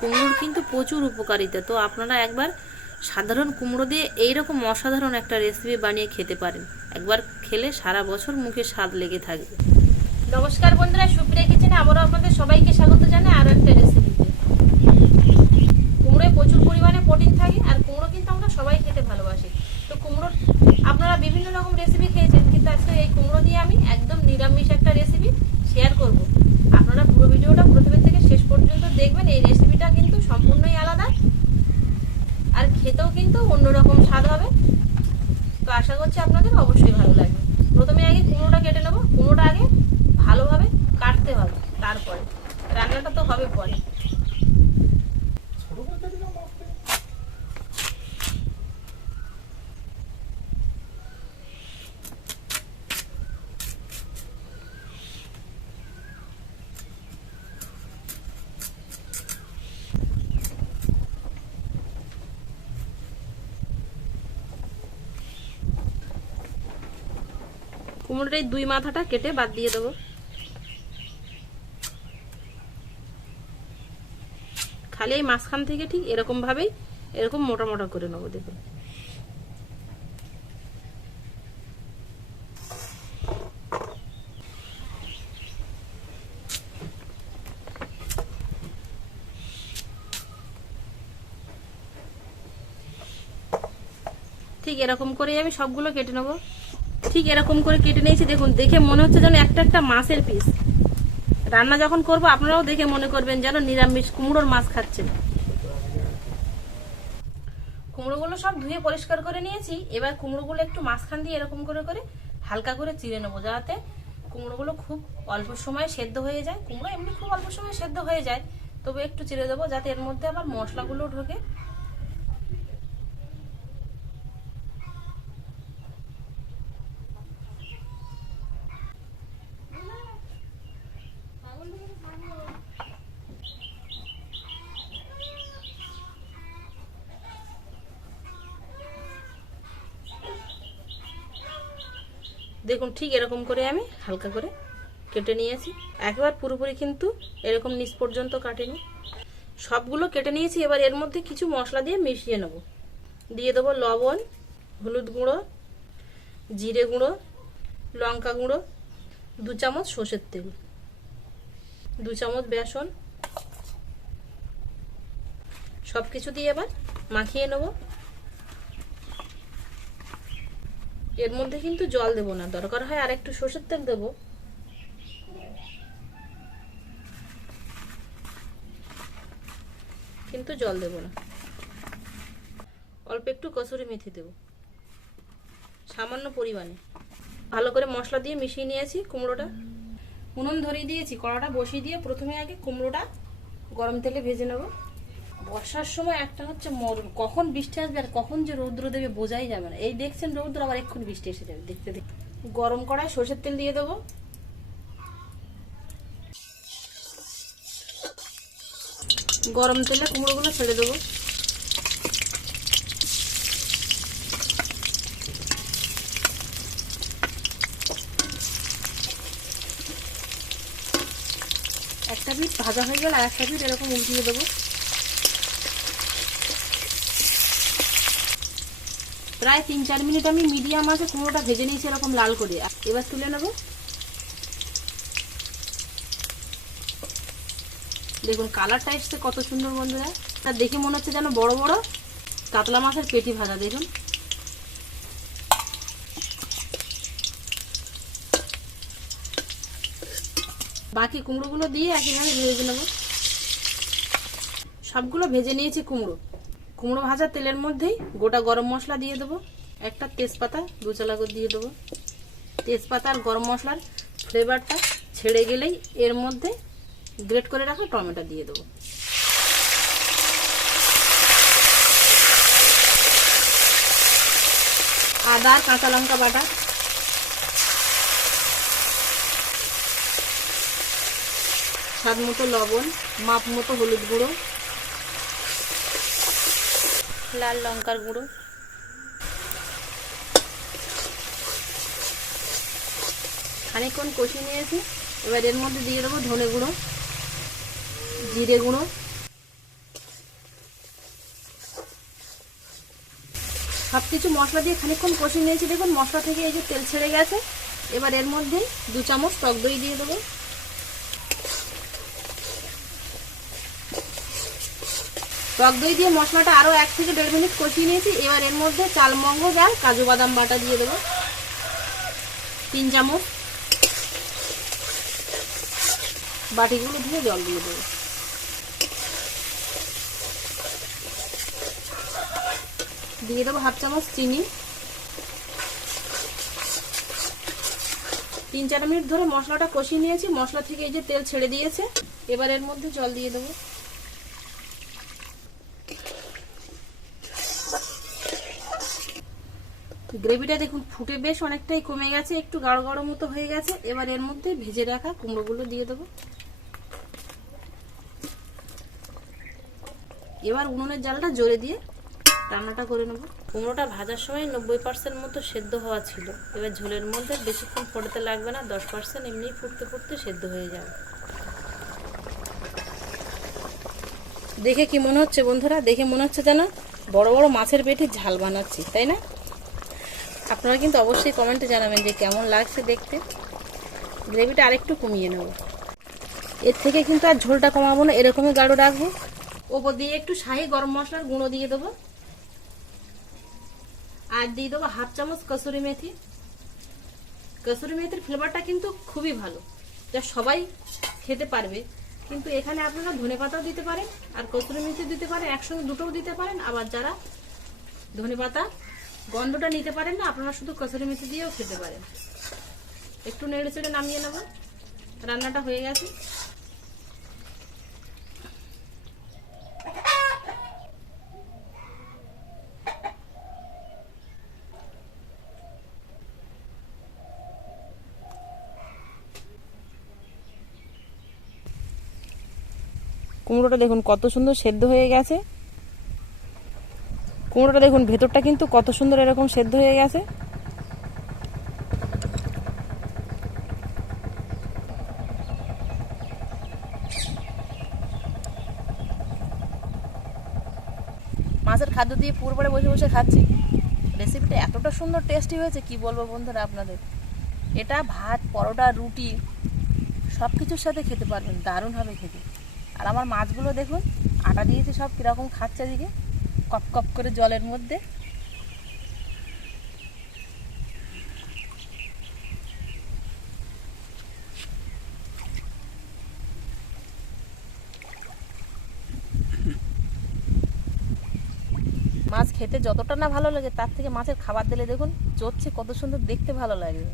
কুমড়োর কিন্তু প্রচুর উপকারিতা, তো আপনারা একবার সাধারণ কুমড়ো দিয়ে এইরকম অসাধারণ একটা রেসিপি বানিয়ে খেতে পারেন। একবার খেলে সারা বছর মুখে স্বাদ লেগে থাকবে। নমস্কার বন্ধুরা, সুপ্রিয়া কিচেনে আবারও আপনাদের সবাইকে স্বাগত জানাই আরও একটা রেসিপিতে। কুমড়োয় প্রচুর পরিমাণে প্রোটিন থাকে, আর কুমড়ো কিন্তু আমরা সবাই খেতে ভালোবাসি। তো কুমড়োর আপনারা বিভিন্ন রকম রেসিপি খেয়েছেন, কিন্তু আজকে এই কুমড়ো দিয়ে আমি একদম নিরামিষ একটা রেসিপি শেয়ার করব। আপনারা পুরো ভিডিওটা প্রথমে থেকে শেষ পর্যন্ত দেখবেন। এই রেসিপিটা কিন্তু সম্পূর্ণই আলাদা, আর খেতেও কিন্তু অন্যরকম স্বাদ হবে। তো আশা করছি আপনাদের অবশ্যই ভালো লাগবে। প্রথমে আগে কুমড়োটা কেটে নেবো। কুমড়োটা আগে ভালোভাবে কাটতে হবে, তারপরে রান্নাটা তো হবে পরে। কুমড়োর এই দুই মাথাটা কেটে বাদ দিয়ে দেবো। খালি এই মাঝখান থেকে ঠিক এরকম ভাবেই এরকম মোটা মোটা করে নেবো। দেখুন, ঠিক এরকম করে আমি সবগুলো কেটে নেবো। ঠিক এরকম করে কেটে নিয়েছি। দেখুন, দেখে মনে হচ্ছে যেন একটা একটা মাছের পিস। রান্না যখন করব আপনারাও দেখে মনে করবেন যেন নিরামিষ কুমড়োর মাছ খাচ্ছেন। কুমড়োগুলো সব ধুয়ে পরিষ্কার করে নিয়েছি। এবার কুমড়োগুলো একটু মাঝখান দিয়ে এরকম করে করে হালকা করে চিড়ে নেবো, যাতে কুমড়োগুলো খুব অল্প সময়ে সেদ্ধ হয়ে যায়। কুমড়ো এমনি খুব অল্প সময়ে সেদ্ধ হয়ে যায়, তবে একটু চিড়ে দেবো যাতে এর মধ্যে আবার মশলাগুলো ঢোকে। দেখুন, ঠিক এরকম করে আমি হালকা করে কেটে নিয়েছি। একবার পুরোপুরি কিন্তু এরকম নিচ পর্যন্ত কাটেনি। সবগুলো কেটে নিয়েছি। এবার এর মধ্যে কিছু মশলা দিয়ে মিশিয়ে নেব। দিয়ে দেবো লবণ, হলুদ গুঁড়ো, জিরে গুঁড়ো, লঙ্কা গুঁড়ো, 2 চামচ সর্ষের তেল, 2 চামচ বেসন। সব কিছু দিয়ে এবার মাখিয়ে নেব। এর মধ্যে কিন্তু জল দেব না, দরকার হয় আর একটু সর্ষের তেল দেবো। কিন্তু জল দেব না। অল্প একটু কসুরি মেথি দেব, সামান্য পরিমাণে। ভালো করে মশলা দিয়ে মিশিয়ে নিয়েছি কুমড়োটা। উনুন ধরিয়ে দিয়েছি, কড়াটা বসিয়ে দিয়ে প্রথমে আগে কুমড়োটা গরম তেলে ভেজে নেব। বর্ষার সময় একটা হচ্ছে মরণ, কখন বৃষ্টি আসবে আর কখন যে রৌদ্র দেবে বোঝাই যাবে না। এই দেখছেন রৌদ্র, আবার এক্ষুনি বৃষ্টি এসে যাবে দেখতে দেখতে। গরম কড়ায় সর্ষের তেল দিয়ে দেবো। গরম তেলে কুমড়োগুলো ছেড়ে দেবো। একটা পিঠ ভাজা হয়ে গেলে আর একটা পিঠ এরকম উল্টিয়ে দেবো। প্রায় 3-4 মিনিট আমি মিডিয়াম আঁচে কুমড়োটা ভেজে নিয়েছি এরকম লাল করে। এবার তুলে নেব। দেখুন কালারটা এসছে কত সুন্দর বন্ধুরা। তা দেখে মনে হচ্ছে যেন বড় বড় কাতলা মাছের পেটি ভাজা। দেখুন, বাকি কুমড়োগুলো দিয়ে একইভাবে ভেজে নেব। সবগুলো ভেজে নিয়েছি কুমড়ো। কুমড়ো ভাজা তেলের মধ্যেই গোটা গরম মশলা দিয়ে দেবো। একটা তেজপাতা 2 চালা করে দিয়ে দেবো। তেজপাতা আর গরম মশলার ফ্লেভারটা ছেড়ে গেলেই এর মধ্যে গ্রেট করে রাখা টমেটো দিয়ে দেবো। আদা আর কাঁচা লঙ্কা বাটা, স্বাদ মতো লবণ, মাপ মতো হলুদ গুঁড়ো, লাল লঙ্কার গুঁড়ো, খানিকক্ষণ কষিয়ে নিয়েছি। এবার এর মধ্যে দিয়ে দেবো ধনে গুঁড়ো, জিরে গুঁড়ো, সব কিছু মশলা দিয়ে খানিকক্ষণ কষিয়ে নিয়েছি। দেখুন মশলা থেকে এই যে তেল ছেড়ে গেছে। এবার এর মধ্যে 2 চামচ টক দই দিয়ে দেবো। টক দই দিয়ে মশলাটা আরও 1 থেকে 1.5 মিনিট কষিয়ে নিয়েছি। এবার এর মধ্যে চাল মগজ আর কাজু বাদাম বাটা দিয়ে দেবো 3 চামচ। বাটিগুলো ধুয়ে জল দিয়ে দেবো। দিয়ে দেবো 1/2 চামচ চিনি। 3-4 মিনিট ধরে মশলাটা কষিয়ে নিয়েছি। মশলা থেকে এই যে তেল ছেড়ে দিয়েছে। এবার এর মধ্যে জল দিয়ে দেবো। গ্রেভিটা দেখুন ফুটে বেশ অনেকটাই কমে গেছে, একটু গাঢ় গাঢ় মতো হয়ে গেছে। এবার এর মধ্যে ভেজে রাখা কুমড়োগুলো দিয়ে দেবো। এবার উনুনের জালটা জোরে দিয়ে রান্নাটা করে নেব। কুমড়োটা ভাজার সময় 90% মতো সেদ্ধ হওয়া ছিল। এবার ঝোলের মধ্যে বেশিক্ষণ ফোটাতে লাগবে না, 10% এমনি ফুটতে ফুটতে সেদ্ধ হয়ে যাবে। দেখে কি মনে হচ্ছে বন্ধুরা? দেখে মনে হচ্ছে যেন বড় বড় মাছের পেটে ঝাল বানাচ্ছি, তাই না? আপনারা কিন্তু অবশ্যই কমেন্টে জানাবেন যে কেমন লাগছে দেখতে। গ্রেভিটা আরেকটু কমিয়ে নেব। এর থেকে কিন্তু আর ঝোলটা কমাবো না, এরকমই গাঢ় রাখবো। ওপর দিয়ে একটু শাহি গরম মশলার গুঁড়ো দিয়ে দেবো। আর দিয়ে দেবো 1/2 চামচ কসুরি মেথি। কসুরি মেথির ফ্লেভারটা কিন্তু খুবই ভালো, যা সবাই খেতে পারবে। কিন্তু এখানে আপনারা ধনেপাতাও দিতে পারেন আর কসুরি মেথি দিতে পারেন, একসঙ্গে দুটোও দিতে পারেন। আবার যারা ধনেপাতা গন্ধটা নিতে পারেন না, আপনারা শুধু কসুরি মেথি দিয়েও খেতে পারেন। একটু নেড়ে চেড়ে নামিয়ে নেব। রান্নাটা হয়ে গেছে। কুমড়োটা দেখুন কত সুন্দর সেদ্ধ হয়ে গেছে। কুমড়োটা দেখুন ভেতরটা কিন্তু কত সুন্দর এরকম সেদ্ধ হয়ে গেছে। মাছের খাদ্য দিয়ে পুরোপুরি বসে বসে খাচ্ছি। রেসিপিটা এতটা সুন্দর টেস্টি হয়েছে কি বলবো বন্ধুরা আপনাদের। এটা ভাত, পরোটা, রুটি সব কিছুর সাথে খেতে পারবেন, দারুণ হবে খেতে। আর আমার মাছগুলো দেখুন আটা দিয়েছে সব কীরকম খাচ্ছে দিকে কপ কপ করে জলের মধ্যে। মাছ খেতে যতটা না ভালো লাগে তার থেকে মাছের খাবার দিলে দেখুন চড়ছে কত সুন্দর দেখতে ভালো লাগে।